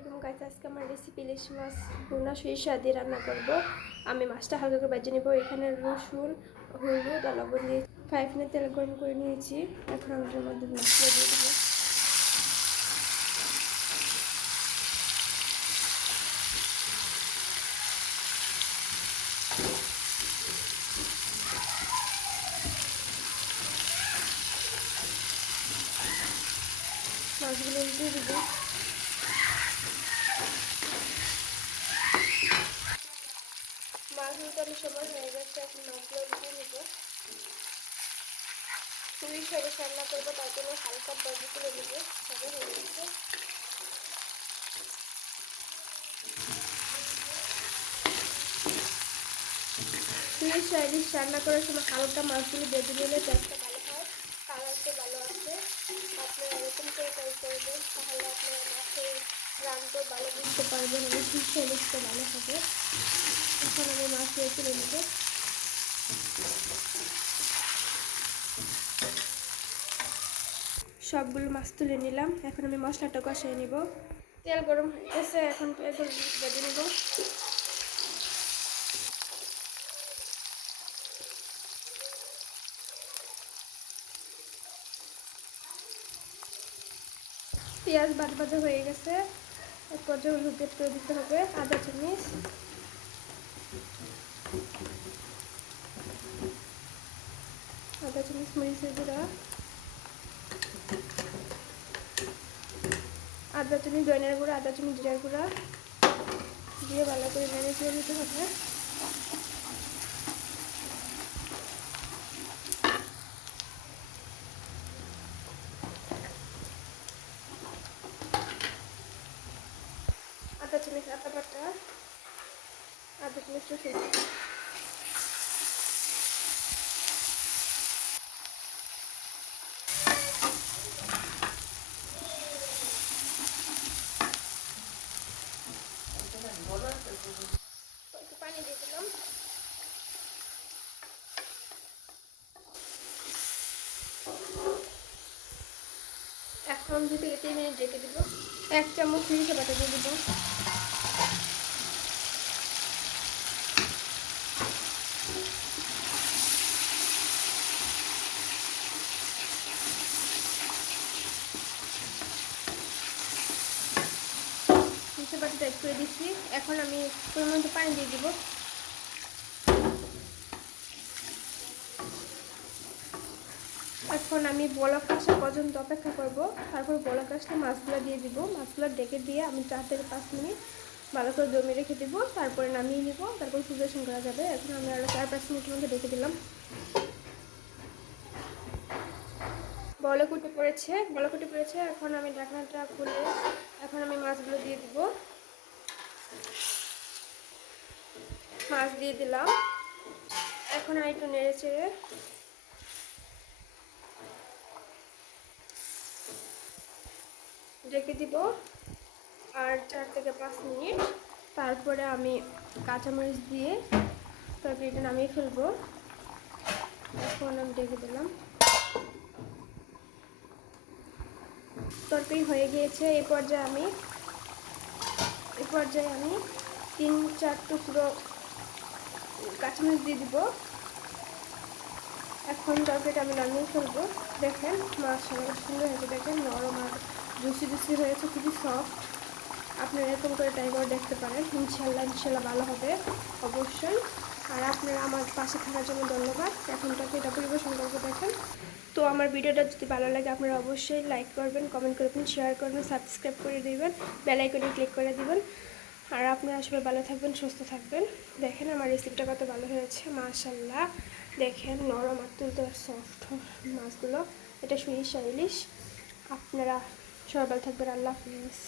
আলাইকুম গাইস, আজকে আমার রেসিপি ইলিশ মাছ ভুনা সরিষা দিয়ে রান্না করব। আমি মাছটা হালকা করে ভেজে নেব। এখানে রসুন, হলুদ আর লবণ দিয়ে 5 মিনিট তেল গরম করে নিয়েছি। এখন আমি এর মধ্যে মশলা দিয়ে দেবো। মাছগুলো দিয়ে দেবো। মাছগুলো তো আমি সময় হয়ে গেছে, এখন মাছগুলো দিয়ে নেব। পুলিশ সবাই রান্না করবো, তার জন্য হালকা বজি তুলে দেবো। সবে হয়ে গেছে। পুলিশ ইলিশ রান্না করার সময় হালকা মাছগুলো বেঁধে নিলে টেস্টটা ভালো হয়, কালারটা ভালো আসে। আপনারা এরকম করে ট্রাই করবেন, তাহলে আপনারা মাছের রান্নাটা ভালো বুঝতে পারবেন এবং পুলিশ ইলিশটা ভালো হবে। এখন আমি মাছ দিয়ে তুলে নেব। সবগুলো মাছ তুলে নিলাম। এখন আমি মশলাটা কষিয়ে নিব। তেল গরম হয়ে গেছে, এখন পেঁয়াজ বেঁধে নেব। পেঁয়াজ ভাজা হয়ে গেছে। এক পর্যায়ে হলুদ করে দিতে হবে আধা চামচ। আধা চামচ মরিচের গুঁড়া, আধা চামচ ধনিয়ার গুঁড়া, আধা চামচ জিরার গুঁড়া দিয়ে ভালো করে নেড়ে চেড়ে দিতে হবে। আধা চামচ আদা বাটা, আধা চামচ রসুন। একটু পানি দিয়ে দিলাম। এখন 2 থেকে 3 মিনিট রেখে দিব। 1 চামচ সরিষা বাটা দিয়ে দিব। সরিষা বাটাটা অ্যাড করে দিচ্ছি। এখন আমি পরিমাণ মতো পানি দিয়ে দিব। এখন আমি বলক আসা পর্যন্ত অপেক্ষা করব। তারপর বলক আসলে মাছগুলো দিয়ে দিব। মাছগুলো ডেকে দিয়ে আমি 4 থেকে 5 মিনিট ভালো করে দমে রেখে দেবো। তারপরে নামিয়ে নিব, তারপর পরিবেশন করা যাবে। এখন আমি আরও 4-5 মিনিটের মধ্যে রেখে দিলাম। বলক উঠে পড়েছে। এখন আমি ঢাকনাটা খুলে এখন আমি মাছগুলো দিয়ে দিব। মাছ দিয়ে দিলাম। এখন আমি একটু নেড়ে চেড়ে রেখে দিব আর 4 থেকে 5 মিনিট। তারপরে আমি কাঁচামরিচ দিয়ে তরকারিটা নামিয়ে ফেলবো। এখন আমি ঢেকে দিলাম। তরকারি হয়ে গিয়েছে। এই পর্যায়ে আমি 3-4 টুকরো কাঁচামরিচ দিয়ে দিব। এখন তরকারিটা আমি নামিয়ে ফেলবো। দেখেন মাশাআল্লাহ সুন্দর হয়েছে, দেখেন নরম আর জুসি হয়েছে, খুবই সফট। আপনারা এরকম করে ট্রাই করে দেখতে পারেন। ইনশাল্লাহ ভালো হবে অবশ্যই। আর আপনারা আমার পাশে থাকার জন্য ধন্যবাদ। এখন তরকারিটা পরিবেশন করবো। দেখেন, তো আমার ভিডিওটা যদি ভালো লাগে আপনারা অবশ্যই লাইক করবেন, কমেন্ট করবেন, শেয়ার করবেন, সাবস্ক্রাইব করে দেবেন, বেল আইকনে ক্লিক করে দিবেন। আর আপনারা সবাই ভালো থাকবেন, সুস্থ থাকবেন। দেখেন আমার রেসিপিটা কত ভালো হয়েছে মাশাআল্লাহ। দেখেন নরম আর তুলতে সফট মাছগুলো। এটা সরিষা ইলিশ। আপনারা সবাই ভালো থাকবেন। আল্লাহ হাফিজ।